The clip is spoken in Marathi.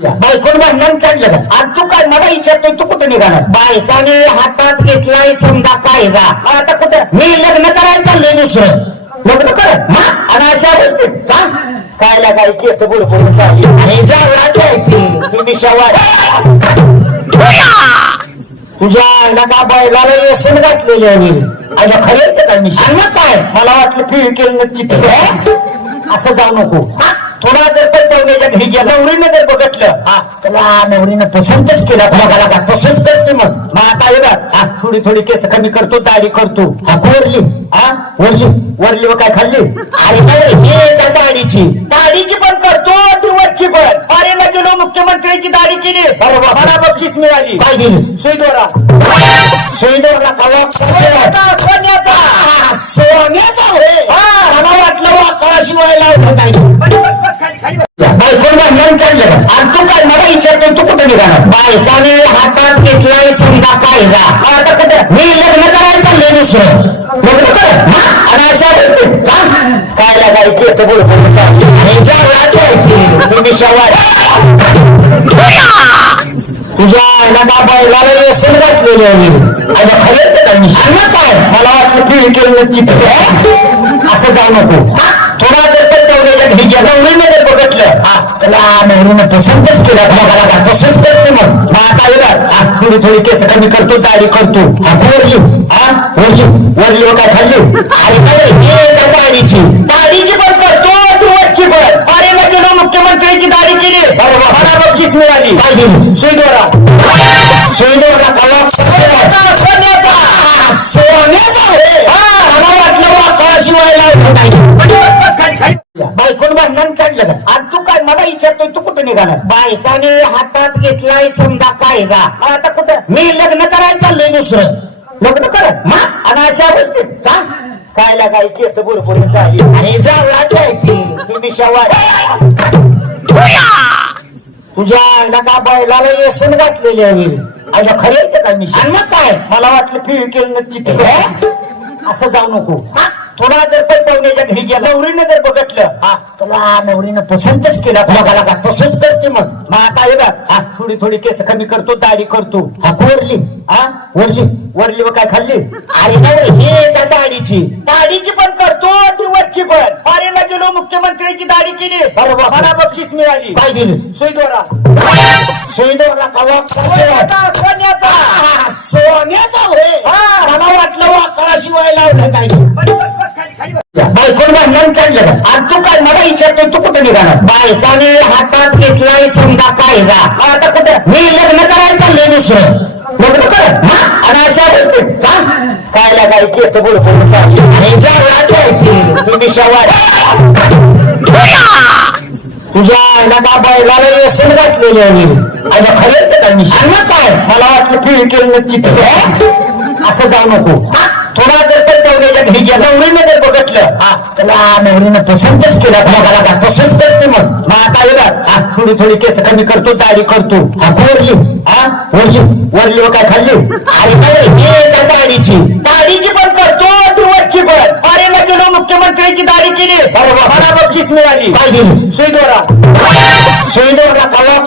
बायकोन भांडण काढलं का आणि तू काय मला विचारतोय तू कुठे निघाला? बायकाने हातात घेतलाय समजा कायदा. आता कुठं? मी लग्न करायला चाललोय दुसरं. लग्न कर? आणि अशा अवस्थेत? का काय केस बुडबुडून राहिली? आणि जावळाची आहे ती. ती मिशावार तुझ्या आईला का बैलाला येसन घातलेली आहे. अशा खरे येते काय मी काय? मला वाटलं फिर केलं चित्र असं जाऊ नको? थोडा जर पैठवण्याच्या घरी गेला. नवरीनं जर हा. त्याला नवरीनं पसंतच केला बघायला का तसंच करते मग. मग आता हे बघ हा थोडी थोडी केस कमी करतो दाढी करतो. हा वरली. हा वरली. वरली व काय खाल्ली? अरे हे त्या दाढीची. दाढीची पण करतो ती वरची पण. पारेला गेलो मुख्यमंत्र्यांची दाढी केली. बरोबर. मला बक्षीस मिळाली. काय दिली? सुईदोरा सुईदोरा कवा सोन्याचा. सोन्याचा? होय हा मला वाटलं वाकळा शिवाय लावलं नाही काढलं का आणि तू काय मला विचारतोय तू कुठे निघाला? बायकाने हातात घेतलाय समजा कायदा. आता कुठं? मी लग्न करायला चाललोय दुसरं. लग्न कर? आणि अशा अवस्थेत का काय केस बुडबुडून राहिली. आणि जावळाची आहे. ती ती मिशावार तुझ्या आईला बैलाला येसन घातलेली आहे काय काय? मला वाटलं फिर केलं चित्र असं जाऊ नको? थोडा जर पैठवण्याच्या घरी गेला. त्याला नवरीनं पसंतच केलं का तसंच करते मग. आता बघ हा थोडी थोडी केस कमी करतो दाढी करतो. हा वरली हा वरली वरली व काय खाल्ली? अरे दाढीची. दाढीची पण करतो ती वरची पण पारेला गेलो मुख्यमंत्र्यांची दाढी केली. बरोबर मला बक्षीस मिळाली. काय दिली? सुईदोरा सुईदोरा कवा सोन्याचा सोन्याचा बायकोन भांडण काढलं का? विचारतोय तू कुठे निघाला बायकाने हातात घेतलाय समजा कायदा. आता कुठं? मी लग्न करायला चाललोय दुसरं. लग्न कर. मा आणि अशा अवस्थेत का काय केस बुडबुडून राहिली आणि जावळाची आहे ती. ती मिशावार तुझ्या आईला का बैलाला येसन घातलेली आहे? अशा खरे येते काय मी आणि मग काय? मला वाटलं फिर केलं चित्र असं जाऊ नको. हा? थोडा जर पैठवण्याच्या घरी गेला नवरीनं जर बघितलं हा. त्याला नवरीनं पसंतच केला बघायला का तसंच करते मग. मग आता हे बघ हा. थोडी थोडी केस कमी करतो दाढी करतो. हा वरली हा वरली. वरली व काय खाल्ली? अरे काय हे त्या दाढीची. दाढीची पण करतो ती वरची पण. पारेला गेलो मुख्यमंत्र्यांची दाढी केली. बरोबर मला बक्षीस मिळाली. काय दिली? सुईदोरा सुईदोरा कवा? सोन्याचा हा, सोन्याचा होय. हा. मला वाटलं वाकळा शिवाय लावलं नाही. बायकोन भांडण काढलं आणि तू काय मला विचारतोय तू कुठे निघाला? बायकाने हातात घेतलाय समजा कायदा. आता कुठं? मी लग्न करायला चाललोय दुसरं. लग्न कर? आणि अशा अवस्थेत का काय केस बुडबुडून राहिली आणि जावळाची आहे ती. मिशावार तुझ्या आईला का बैलाला येसन घातलेली आहे? अशा खरे काय मी आणि काय? मला वाटलं केलं चित्र असं जाऊ नको? थोडा घरी गेला नवरीनं जर बघितलं त्याला नवरीनं पसंतच केलं. का तसंच करते मग मग आता हे बघ हा थोडी थोडी केस कमी करतो दाढी करतो. हा वरली. हा? वरली. वरली व काय खाल्ली? अरे काय हे त्या दाढीची? दाढीची पण करतो ती वरची पण. पारेला गेलो मुख्यमंत्र्यांची दाढी केली. बरोबर मला बक्षीस मिळाली. काय दिली? सुईदोरा कवा?